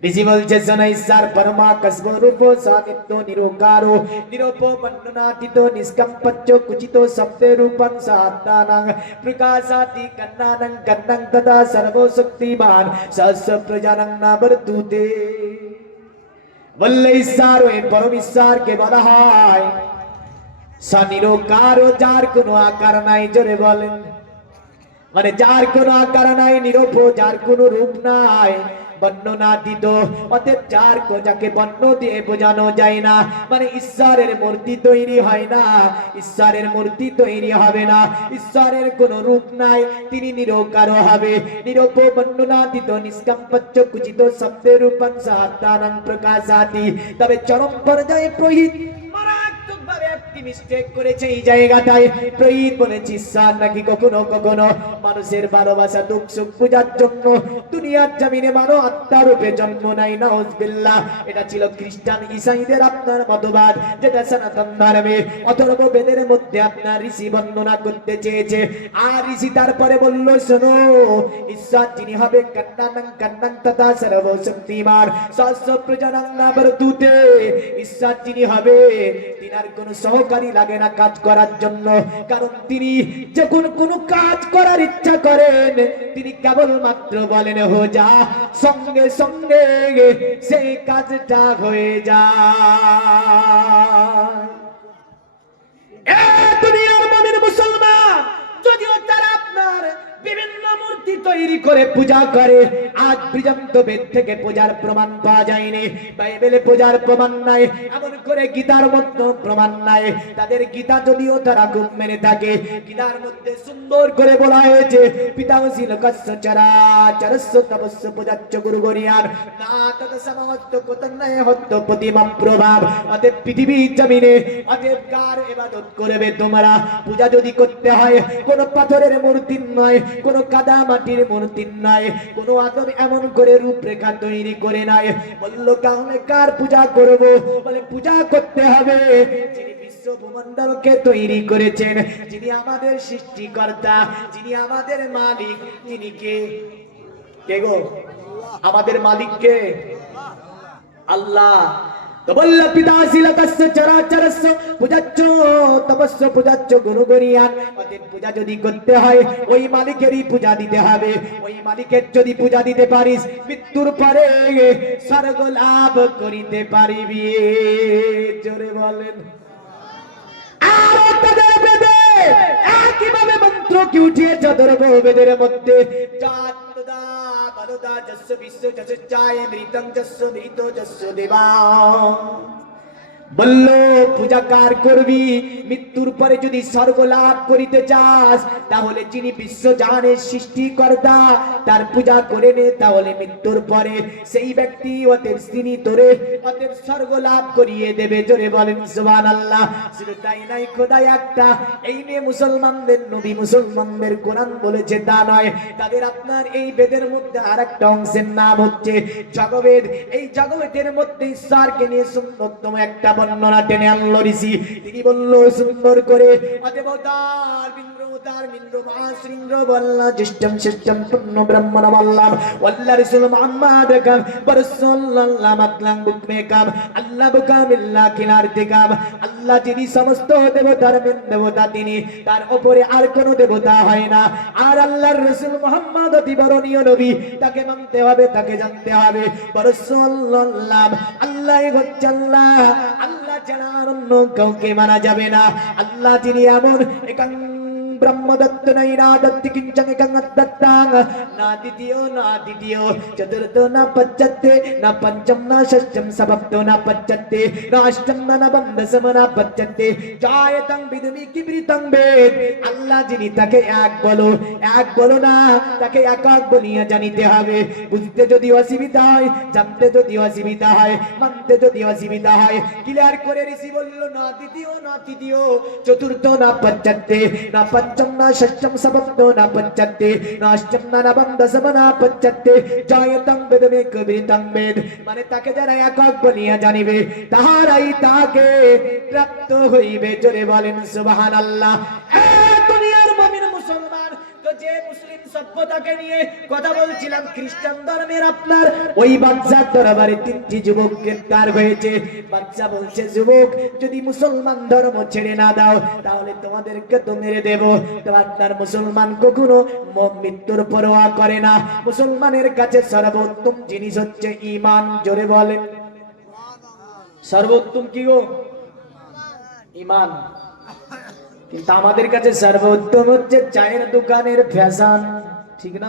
ঋষি বলছে জনঈসার পরমা কসব রূপ সানিত্য নিরোকারো নিরূপো বন্ননাতীত নিষ্কম্পচ্চ কুচিত শব্দে রূপং সাত্তানং প্রকাশাতি কন্নানং কন্নং তথা সর্বশক্তিমান সহস্র প্রজানং নাবর্তুতে। বললে ঈশ্বর, ওই পরম ঈশ্বরকে বলা হয় সনিরোকারো, যার কোনো আকার নাই। জোরে বলেন, মানে যার কোনো আকার নাই, নিরূপ, যার কোনো রূপ নাই, বর্ণনাতীত, অতএব যার যাকে বর্ণ দিয়ে বোঝানো যায় না, মানে ঈশ্বরের মূর্তি তৈরি হয় না, ঈশ্বরের মূর্তি তৈরি হবে না, ঈশ্বরের কোনো রূপ নাই, তিনি নিরোকার হবে। নিরূপ বর্ণনাতীত নিষ্কম্পচ্চ কুচিত শব্দে রূপং সাত্তানং প্রকাশাতি। তবে চরম পর্যায়ে প্রহিত মারাত্মকভাবে একটি মিস্টেক করেছে এই জায়গাটায়। প্রহিত বলেছি ঈশ্বর নাকি কখনো কখনো মানুষের ভালোবাসা দুঃখ সুখ পূজার জন্য দুনিয়ার জমিনে মানব আত্মারূপে জন্ম নেয়। নাউজুবিল্লাহ। এটা ছিল খ্রিস্টান ঈসাইদের আপনার মতবাদ, যেটা সনাতন ধর্মে অথর্ব বেদের মধ্যে আপনার ঋষি বর্ণনা করতে চেয়েছে। আর ঋষি তারপরে বলল, শোনো, ঈশ্বর যিনি হবে কন্নানং কন্নং তথা সর্বশক্তিমান সহস্র প্রজানং নাবর্তুতে, ঈশ্বর যিনি হবে তিনার কোনো সহকারী লাগে না কাজ করার জন্য, কারণ তিনি যখন কোনো কাজ করার ইচ্ছা করেন তিনি কেবলমাত্র বলেন হো যা, সঙ্গে সঙ্গে সেই কাজটা হয়ে যায়। দুনিয়ার মানের মুসলমান যদিও তারা আপনার বিভিন্ন মূর্তি তৈরি করে পূজা করে, আজ পর্যন্ত বেদ থেকে পূজার প্রমাণ পাওয়া যায়নি, বাইবেলে পূজার প্রমাণ নাই, এমন করে গীতার মধ্যে প্রমাণ নাই। তাদের গীতা যদিও তারা খুব মেনে থাকে, গীতার মধ্যে সুন্দর করে বলা হয়েছে পিতামসি লোকস্য চরাচরস্য তপস্য পূজাচ্চ গুরু গরিয়ান না তত সমস্ত কোতন্নয় হত্য প্রতিমা প্রভাব। অতএব পৃথিবীর জমিনে অতএব কার ইবাদত করবে তোমরা? পূজা যদি করতে হয় কোন পাথরের মূর্তি নয়, কোন কাদা মাটির মূর্তি নয়, কোন আদম এমন করে রূপরেখা তৈরি করে নাই। বলল তাহলে কার পূজা করব? বলে পূজা করতে হবে যিনি বিশ্ব ভূমণ্ডলকে তৈরি করেছেন, যিনি আমাদের সৃষ্টিকর্তা, যিনি আমাদের মালিক। তিনি কে? কে গো? আমাদের মালিক কে? আল্লাহ। তো বলল পিতাসি লোকস্য চরাচরস্য পূজাচ্চ তপস্য পূজাচ্চ গুরু গরিয়ান। অতএব পূজা যদি করতে হয় ওই মালিকেরই পূজা দিতে হবে। ওই মালিকের যদি পূজা দিতে পারিস মৃত্যুর পরে স্বর্গ লাভ করিতে পারিবি। জোরে বলেন। আর তাদের বেদে একইভাবে মন্ত্র কি উঠিয়েছে ধর্মবেদের মধ্যে জাতদা বলদা যস্য বিশ্ব যস্য চায় মৃতং যস্য মৃত যস্য দেবা। বলল পূজা কার করবি? মৃত্যুর পরে যদি স্বর্গ লাভ করিতে চাস তাহলে যিনি বিশ্ব জাহানের সৃষ্টিকর্তা তার পূজা করে নে, তাহলে মৃত্যুর পরে সেই ব্যক্তি অতএব তিনি তোরে অতএব স্বর্গ লাভ করিয়ে দেবে। জোরে বলেন সুবহানাল্লাহ। শুধু তাই নাই, খোদা একটা এই নিয়ে মুসলমানদের নবী মুসলমানদের কোরআন বলেছে তা নয়, তাদের আপনার এই বেদের মধ্যে আরেকটা অংশের নাম হচ্ছে জগবেদ। এই জগবেদের মধ্যে ঈশ্বরকে নিয়ে সুন্দরতম একটা বর্ণনা টেনে আনলো ঋষি। তিনি বলল সুন্দর করে অদেবতার বিন্দ্রতার বিন্দ্র মহাশ্রিন্দ্র বল্লা জ্যেষ্ঠম শ্রেষ্ঠম পূর্ণ ব্রহ্মণ বল্লাম ওয়াল্লা রাসূল মুহাম্মদ কাম রাসূলুল্লাহ মাতলাং বুকমে কাম আল্লাহ বুকাম ইল্লা কিনার দিকাম। আল্লাহ যিনি সমস্ত দেবতার দেবতা, তিনি তার উপরে আর কোন দেবতা হয় না। আর আল্লাহর রাসূল মুহাম্মদ অতি বরণীয় নবী, তাকে মানতে হবে, তাকে জানতে হবে। রাসূলুল্লাহ আল্লাহই হচ্ছে আল্লাহ, আল্লাহ ছাড়া অন্য কাউকে মানা যাবে না। আল্লাহ যিনি এমন একাং ব্রহ্মদত্ত নাই না দত্তি কিঞ্চন একাং দত্তাং না দ্বিতীয় না দ্বিতীয় চতুর্থ না পঞ্চতে না পঞ্চম না ষষ্ঠম সপ্তম না পঞ্চতে না অষ্টম না নবম দশম না পঞ্চতে জায়তং বিদমি কিবৃতং বেদ। আল্লাহ যিনি তাকে এক বলো, এক বলো না, তাকে একক বলিয়া জানিতে হবে। বুঝতে যদি অসুবিধা হয়, জানতে যদি অসুবিধা হয়, মানতে যদি অসুবিধা হয়, ক্লিয়ার করে ঋষি বলল না দ্বিতীয় না তৃতীয় চতুর্থ না পঞ্চতে না পঞ্চম না ষষ্ঠম সপ্তম না পঞ্চতে না অষ্টম না নবম দশম না পঞ্চতে জায়তং বেদমে কবিতং বেদ। মানে তাকে যারা একক বলিয়া জানিবে তাহারাই তাকে প্রাপ্ত হইবে। জোরে বলেন সুবহানাল্লাহ। দুনিয়ার মুমিন মুসলমান তো যে মুসলিম সভ্যতাকে নিয়ে কথা বলছিলাম, খ্রিস্টান ধর্মের আপনার ওই বাদশার দরবারে তিনটি যুবক গ্রেফতার হয়েছে। বাদশা বলছে যুবক যদি মুসলমান ধর্ম ছেড়ে না দাও তাহলে তোমাদেরকে তো মেরে দেব। তো আপনার মুসলমান কখনো মৃত্যুর পরোয়া করে না। মুসলমানের কাছে সর্বোত্তম জিনিস হচ্ছে ঈমান। জোরে বলেন সর্বোত্তম কি গো? ঈমান। কিন্তু আমাদের কাছে সর্বোত্তম হচ্ছে চায়ের দোকানের ফ্যাশন, ঠিক না?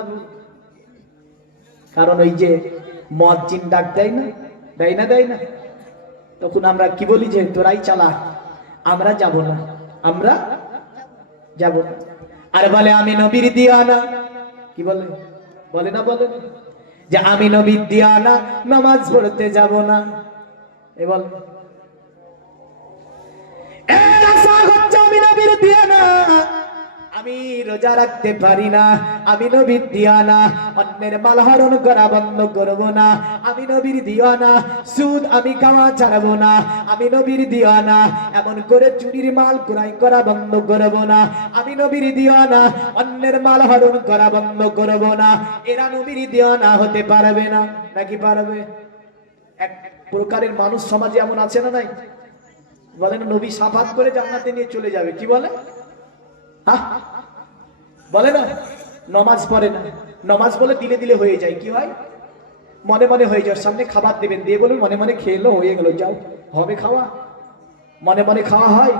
কারণ ওই যে মদ চিন ডাক দেয় না, দেয় না, দেয় না, তখন আমরা কি বলি যে তোরাই চালা, আমরা যাব না, আমরা যাব না। আর বলে আমি নবীর দিওয়ানা। কি বলে? বলে না? বলে যে আমি নবীর দিওয়ানা, নামাজ পড়তে যাব না। এ বল আমি নবীর দিওয়ানা, আমি রোজা রাখতে পারি না, আমি নবীর দিওয়ানা, অন্যের মাল হরণ করা বন্ধ করব না, আমি নবীর দিওয়ানা, সুদ আমি খাওয়া ছাড়বো না, আমি নবীর দিওয়ানা, এমন করে চুরির মাল ক্রয় করা বন্ধ করব না, আমি নবীর দিওয়ানা, অন্যের মাল হরণ করা বন্ধ করব না। এরা নবীর দিওয়ানা হতে পারবে না। নাকি পারবে? এক প্রকারের মানুষ সমাজে এমন আছে না নাই? বলেন নবী সাফাত করে জান্নাতে নিয়ে চলে যাবে, কি বলে? বলে না নমাজ পড়ে না, নমাজ বলে দিলে দিলে হয়ে যায়, কি হয়? মনে মনে হয়ে যায়। সামনে খাবার দেবেন, দিয়ে বলুন মনে মনে খেয়ে এলো, হয়ে গেল, যাও, হবে খাওয়া? মনে মনে খাওয়া হয়?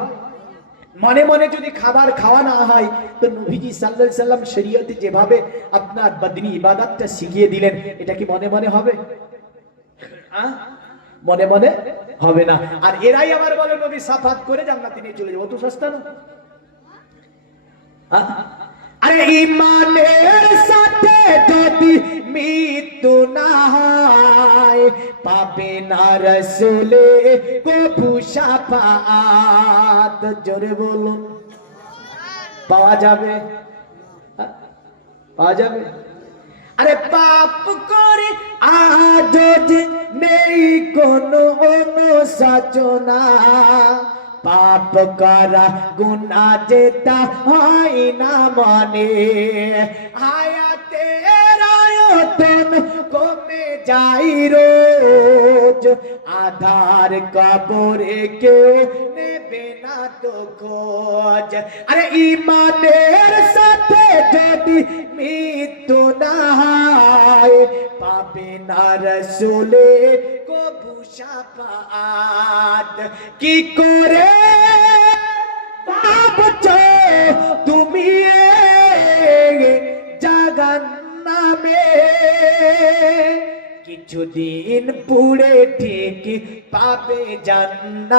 মনে মনে যদি খাবার খাওয়া না হয় তো নবীজি সাল্লাল্লাহু আলাইহি সাল্লাম শরীয়তে যেভাবে আপনার বদনি ইবাদতটা শিখিয়ে দিলেন, এটা কি মনে মনে হবে? মনে মনে হবে না। আর এরাই আবার বলে নবী সাফাত করে জান্নাতে নিয়ে চলে যাবে, অত সস্তা না। আরে ইমানের সাথে যদি মৃত্যু না হয় পাবে না রাসূলে কবু শাফাআত। জোরে বলুন, পাওয়া যাবে? পাওয়া যাবে? আরে পাপ করে আজ যে নেই কোনো অনুশোচনা, পাপ করা গুনাহ যেটা হয় না মনে, হায়াতের আয়তন কমে যাই রোজ, আধার কবরে কেউ নেবে না তো খোঁজ। আরে ইমানের সাথে যদি মৃত্যু না হয় পাবে না রাসূলে কবু শাফাআত। কি করে ভাবছো তুমি জাহান্নামে, কিছুদিন পুড়ে ঠিক পাবে জান্নাত,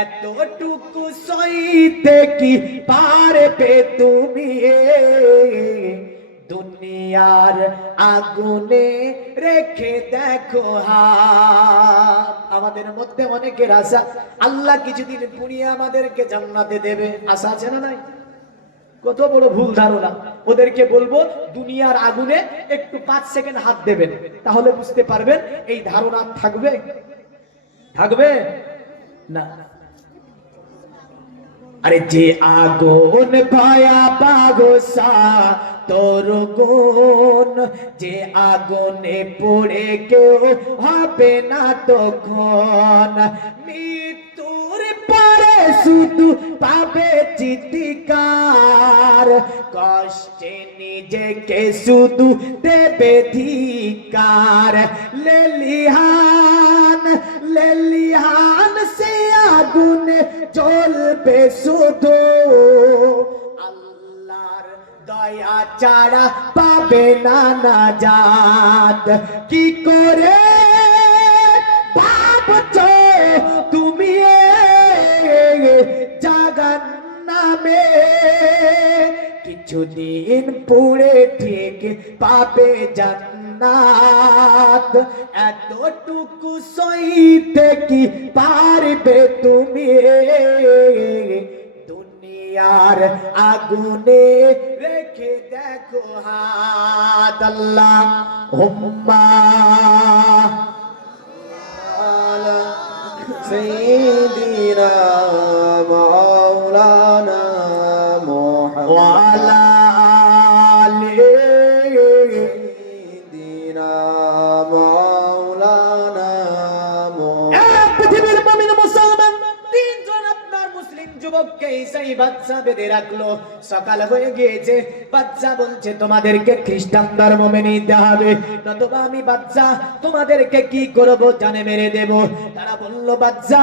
এতটুকু সইতে কি পারবে তুমি দুনিয়ার আগুনে রেখে দেখো হাত। আমাদের মধ্যে অনেকের আশা আল্লাহ কিছুদিন পুড়িয়ে আমাদেরকে জান্নাতে দেবে, আশা আছে না নাই? কত বড় ভুল ধারণা। ওদেরকে বলবো দুনিয়ার আগুনে একটু 5 সেকেন্ড হাত দেবেন, তাহলে বুঝতে পারবেন এই ধারণা থাকবে? থাকবে না। আরে যে আগুন ভয়াবহসা তোর গুণ, যে আগুনে পড়ে কেউ হবে না তখন, মৃত্যুর পরে শুধু পাবে চিৎকার, কষ্টে নিজেকে শুধু দেবে ধিক্কার, লেলিহান লেলিহান সে আগুনে জ্বলবে শুধু, আল্লাহর দয়া ছাড়া পাবে না নাজাত। কি করে ভাবছো তুমি জাহান্নামে, কিছুদিন পুড়ে ঠিক পাবে জান্নাত, এতটুকু সইতে কি পারবে তুমি দুনিয়ার আগুনে রেখে দেখো হাত। আল্লাহুম্মা আলা সাইয়্যিদিনা মাওলানা মুহাম্মদ ওয়া আলা আলি সাইয়্যিদিনা মাওলানা মুহাম্মদ। পৃথিবীর মুমিন মুসলমান তিনজন আপনার মুসলিম যুবককে ঈসাই বাদশা বেঁধে রাখলো। সকাল হয়ে গিয়েছে, বাদশা বলছে তোমাদেরকে খ্রিস্টান ধর্ম মেনে নিতে হবে, নতুবা আমি বাদশা তোমাদেরকে কি করব, জানে মেরে দেব। তারা বলল বাদশা,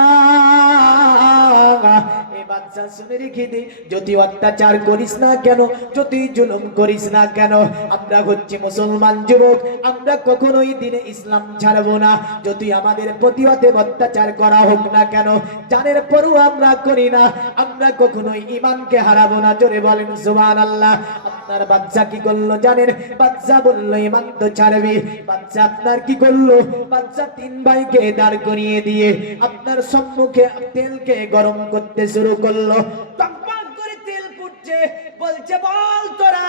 এই বাদশা শুনে রেখে দে, যদি অত্যাচার করিস না কেন, যদি জুলুম করিস না কেন, আমরা হচ্ছে মুসলমান যুবক, আমরা কখনোই দিনে ইসলাম ছাড়বো না, যদি আমাদের প্রতিবাদে অত্যাচার করা হোক না কেন, জানের পরও আমরা করি না, আমরা কখনোই ঈমানকে হারাবো না। জোরে বলেন সুবহানাল্লাহ। আপনার বাদশা কি করলো জানেন? বাদশা বলল ঈমান তো ছাড়বি। বাদশা আপনার কি করলো? বাদশা 3 ভাইকে দাঁড় করিয়ে দিয়ে আপনার সম্মুখে তেলকে গরম করতে শুরু করলো। টকবক করে তেল ফুটছে, বলছে বল তোরা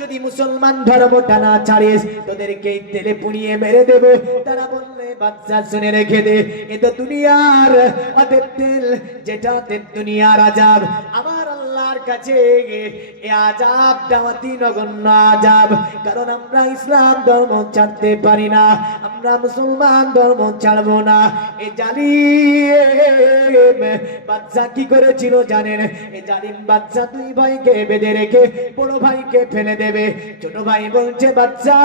যদি মুসলমান ধর্মটা না ছাড়িস তোদেরকে এই তেলে পুড়িয়ে মেরে দেব। তারা বললে বাদশা শুনে রেখে দে, এ তো দুনিয়ার অতএব তেল, যেটা অতএব দুনিয়ার আযাব। আমার আল্লাহ আল্লাহর কাছে এ আযাব দাওয়াতি নগণ্য আযাব, কারণ আমরা ইসলাম ধর্ম ছাড়তে পারি না, আমরা মুসলমান ধর্ম ছাড়বো না। এই জালিম বাদশা কি করেছিল জানেন? এই জালিম বাদশা দুই ভাইকে বেঁধে রেখে বড় ভাইকে ফেলে দেবে। ছোট ভাই বলছে, বাদশা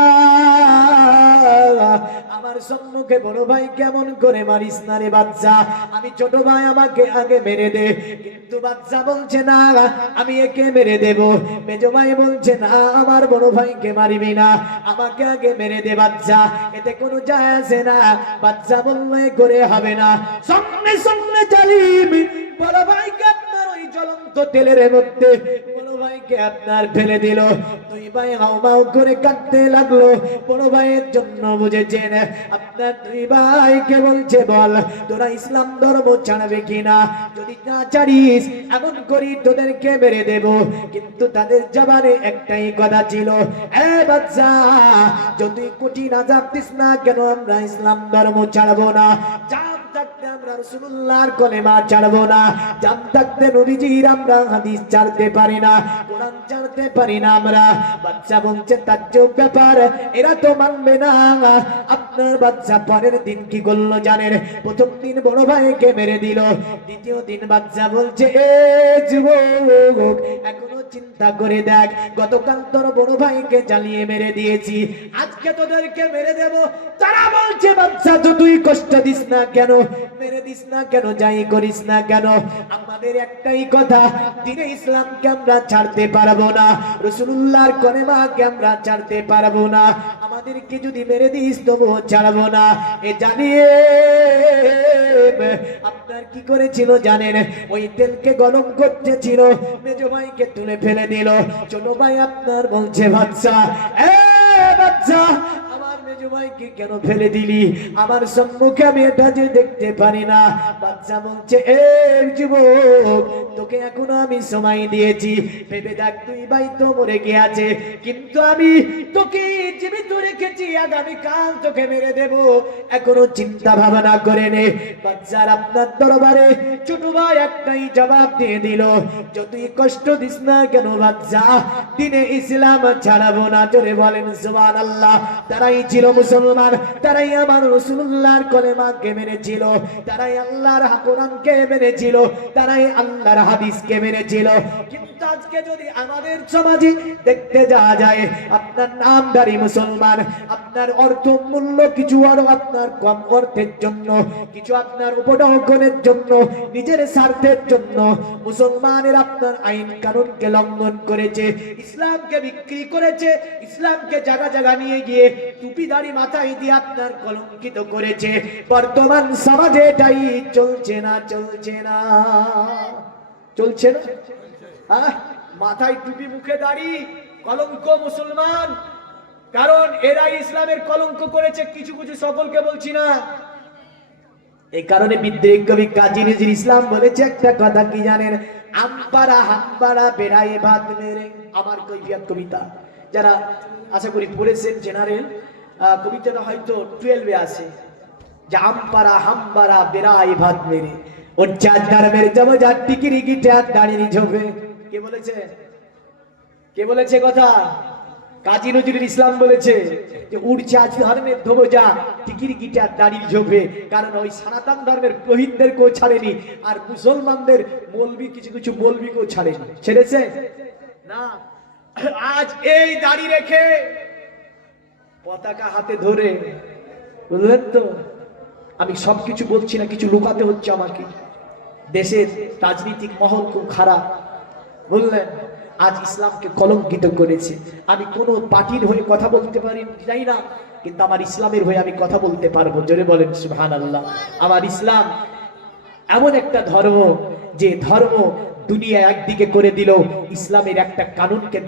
আমার সম্মুখে বড় ভাই কেমন করে মারিস না রে বাদশা, আমি ছোট ভাই, আমাকে আগে মেরে দে। কিন্তু বাদশা বলছে, না আমি একে মেরে দেব। মেজ ভাই বলছে, না আমার বড় ভাইকে মারিবি না, আমাকে আগে মেরে দে বাদশা, এতে কোনো যায় আসে না। বাদশা বললে করে হবে না। সঙ্গে সঙ্গে জালিম বড় ভাইকে আপনার ওই জ্বলন্ত তেলের মধ্যে বড় ভাইকে আপনার ফেলে দিল। দুই ভাই হাউমাউ করে কাঁদতে লাগলো। বড় ভাইয়ের জন্য বুঝেছেন, আপনার দুই ভাইকে বলছে, বল তোরা ইসলাম ধর্ম ছাড়বে কিনা, যদি না ছাড়িস এমন করি তোদেরকে মেরে দেব। কিন্তু তাদের জবানে একটাই কথা ছিল, এ বাদশা যতই কঠিন আযাব দিস না কেন আমরা ইসলাম ধর্ম ছাড়বো না। জান থাকতে আমরা রাসূলুল্লাহর কলেমা ছাড়বো না, জান থাকতে নবীজির আমরা হাদিস ছাড়তে পারি না, কোরআন ছাড়তে পারি না আমরা। বাদশা বলছে, তাজ্জব ব্যাপার, এরা তো মানবে না। আপনার বাদশা পরের দিন কি করলো জানেন? প্রথম দিন বড় ভাইকে মেরে দিল। দ্বিতীয় দিন বাদশা বলছে, এ যুবক এখনো চিন্তা করে দেখ, গতকাল তোর বড় ভাইকে জ্বালিয়ে মেরে দিয়েছি, আজকে তোদেরকে মেরে দেব। তারা বলছে, বাদশা তুই কষ্ট দিস না কেন, মেরে দিস না কেন, যাই করিস না কেন, আমাদের একটাই কথা, দ্বীনে ইসলামকে আমরা ছাড়তে পারবো না, রাসূলুল্লাহর কলেমাকে আমরা ছাড়তে পারবো না, আমাদেরকে যদি মেরে দিস তবুও ছাড়বো না। এ জানিয়ে আপনার কি করেছিল জানেন? ওই তেলকে গরম করতেছিল, মেজ ভাইকে তুলে ফেলে দিল। ছোট ভাই আপনার বলছে, বাদশা এ বাদশা আমার মেজ ভাইকে কেন ফেলে দিলি, আমার সম্মুখে আমি এটা যে দেখতে পারি না। বাদশা বলছে, এ যুবক তোকে এখনো আমি সময় দিয়েছি, ভেবে দেখ দুই ভাই তো মরে গিয়েছে, কিন্তু আমি তোকে জীবিত রেখেছি, আগামী কাল তোকে মেরে দেব, এখনো চিন্তা ভাবনা করে নে। বাদশার আপনার দরবারে ছোট ভাই একটাই জবাব দিয়ে দিল, যতই কষ্ট দিস না কেন বাদশা, দ্বীনে ইসলাম ছাড়াবো না। জোরে বলেন সুবহানাল্লাহ। তারাই ছিল মুসলমান, তারাই আমার রাসূলুল্লাহর কলেমাকে মেনেছিল, তারাই আল্লাহর কোরআনকে মেনেছিল, তারাই আল্লাহর হাদিসকে মেনেছিল। কিন্তু আজকে যদি আমাদের সমাজে দেখতে যাওয়া যায়, আপনার নামধারী মুসলমান, আপনার অর্থ মূল্য কিছু আরো আপনার কম অর্থের জন্য, কিছু আপনার উপঢৌকনের জন্য, নিজের স্বার্থের জন্য মুসলমানের আপনার আইন কানুনকে লঙ্ঘন করেছে, ইসলামকে বিক্রি করেছে, ইসলামকে জায়গা জায়গা নিয়ে গিয়ে টুপি দাড়ি মাথায় দিয়ে আপনার কলঙ্কিত করেছে। বর্তমান সমাজে এটাই চলছে না, চলছে না, চলছে না। মাথায় টুপি, মুখে দাড়ি, কলঙ্ক মুসলমান, কারণ এরাই ইসলামের কলঙ্ক করেছে। কিছু কিছু সকলকে বলছি না। এই কারণে বিদ্রোহী কবি কাজী নজরুল ইসলাম বলেছে একটা কথা, কি জানেন? আমপারা হাম্বারা বেড়ায় ভাত মেরে, আমার কৈফিয়ত কবিতা যারা আশা করি পড়েছেন জেনারেল কবিতাটা হয়তো 12-এ আছে, যে আমপারা হাম্বারা বেড়ায় ভাত মেরে, ওর চার ধর্মের জমজা টিকিরি গিটার দাঁড়িয়ে ঝোঁকে। কে বলেছে? কে বলেছে কথা? কাজী নজরুল ইসলাম বলেছে যে উড়ছে আজ ধর্মের ধবজা টিকিরি গিটার দাঁড়িয়ে ঝোঁকে, কারণ ওই সনাতন ধর্মের পুরোহিতদেরকেও ছাড়েনি, আর মুসলমানদের মৌলবি কিছু কিছু মৌলবিকেও ছাড়েনি। ছেড়েছে না? আজ এই দাড়ি রেখে পতাকা হাতে ধরে, বুঝলেন তো, আমি সবকিছু বলছি না, কিছু লুকাতে হচ্ছে আমাকে। দেশের রাজনৈতিক মহল খুব খারাপ, বুঝলেন, আজ ইসলামকে কলঙ্কিত করেছে। আমি কোন পার্টির হয়ে কথা বলতে পারি যাই না, কিন্তু আমার ইসলামের হয়ে আমি কথা বলতে পারবো। জোরে বলেন সুবহানাল্লাহ। আমার ইসলাম এমন একটা ধর্ম, যে ধর্ম দুনিয়া একদিকে করে দিল, ইসলামের একটা কানুনকে